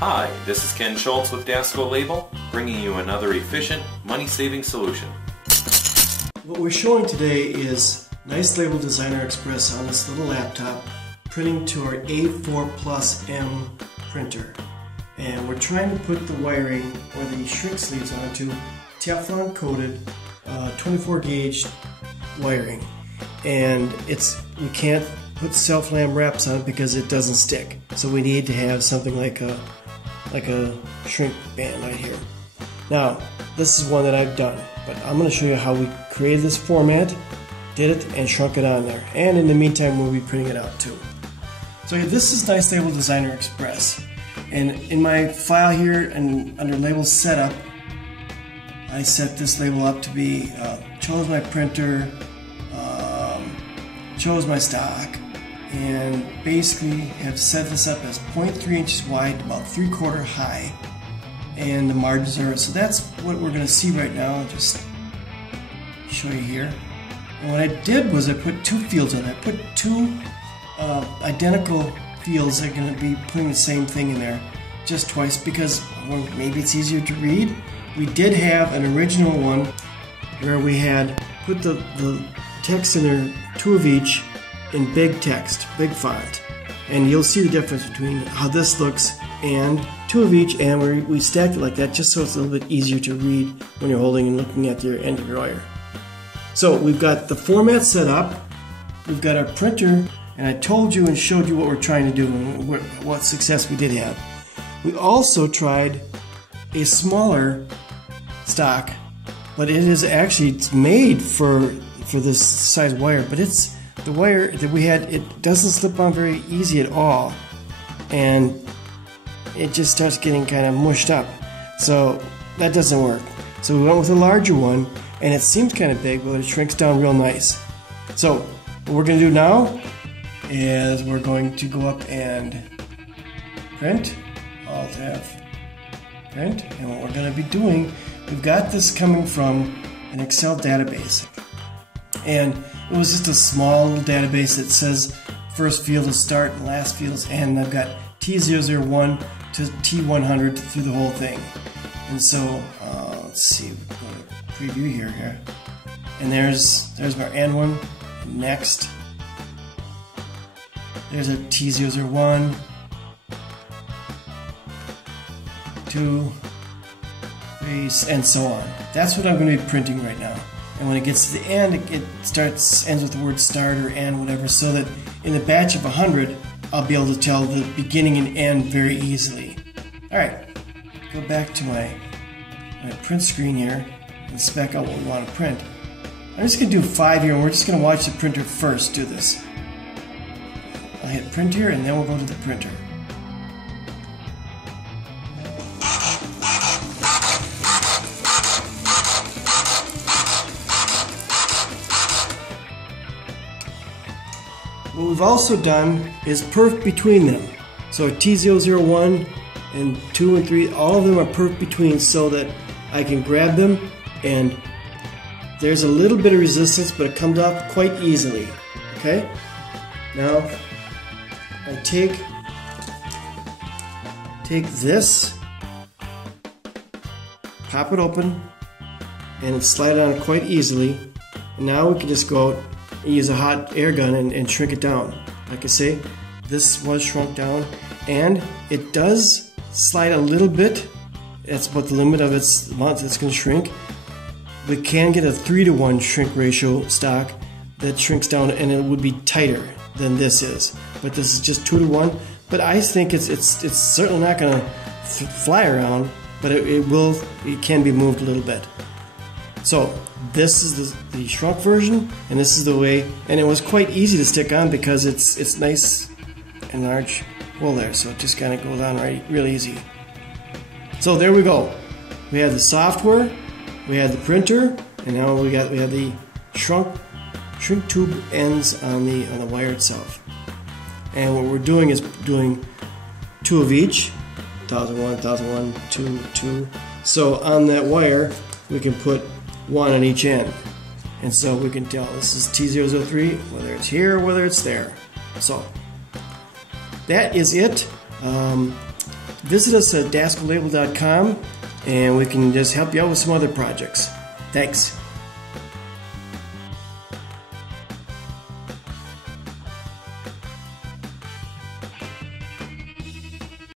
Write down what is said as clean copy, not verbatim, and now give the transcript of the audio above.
Hi, this is Ken Schultz with Dasco Label, bringing you another efficient, money-saving solution. What we're showing today is NiceLabel Designer Express on this little laptop, printing to our A4+M printer. And we're trying to put the wiring or the shrink sleeves onto Teflon coated 24 gauge wiring. And we can't put self-lam wraps on it because it doesn't stick. So we need to have something like a shrink band right here. Now, this is one that I've done, but I'm going to show you how we created this format, did it, and shrunk it on there. And in the meantime, we'll be printing it out too. So this is NiceLabel Designer Express. And in my file here and under label setup, I set this label up to be, chose my printer, chose my stock, and basically have set this up as 0.3 inches wide, about 3/4 high, and the margins are, so that's what we're going to see right now. I'll just show you here. And what I did was I put two fields on it. I put two identical fields that are going to be putting the same thing in there just twice because maybe it's easier to read. We did have an original one where we had put the text in there, two of each, in big text, big font. And you'll see the difference between how this looks and two of each, and we stacked it like that just so it's a little bit easier to read when you're holding and looking at your end of your wire. So we've got the format set up, we've got our printer, and I told you and showed you what we're trying to do and what success we did have. We also tried a smaller stock, but it is actually made for this size wire, but it's the wire that we had, it doesn't slip on very easy at all, and it just starts getting kind of mushed up, so that doesn't work. So we went with a larger one, and it seems kind of big, but it shrinks down real nice. So what we're going to do now is we're going to go up and print, Alt-F, print, and what we're going to be doing, we've got this coming from an Excel database, and it was just a small little database that says first field is start and last field is end. I've got T001 to T100 through the whole thing. And so, let's see, we're going to preview here. And there's our end one, next. There's a T001, 2, 3, and so on. That's what I'm going to be printing right now. And when it gets to the end, it ends with the word start or end, whatever, so that in the batch of 100, I'll be able to tell the beginning and end very easily. Alright, go back to my print screen here and spec out what we want to print. I'm just going to do 5 here, and we're just going to watch the printer first do this. I'll hit print here, and then we'll go to the printer. What we've also done is perf between them. So T001 and 2 and 3, all of them are perf between so that I can grab them, and there's a little bit of resistance, but it comes off quite easily. Okay? Now I take this, pop it open, and slide it on quite easily. And now we can just go out and use a hot air gun and shrink it down. Like I say, this was shrunk down, and it does slide a little bit. That's about the limit of its amount that's going to shrink. We can get a 3:1 shrink ratio stock that shrinks down, and it would be tighter than this is. But this is just 2:1. But I think it's certainly not going to fly around, but it can be moved a little bit. So this is the shrunk version, and this is the way, and it was quite easy to stick on because it's nice and large hole there, so it just kind of goes on real easy. So there we go. We have the software, we had the printer, and now we have the shrink tube ends on the wire itself. And what we're doing is doing 2 of each, 1001, 1001, 2, 2. So on that wire, we can put 1 on each end. And so we can tell this is T003, whether it's here or whether it's there. So that is it. visit us at DascoLabel.com and we can just help you out with some other projects. Thanks.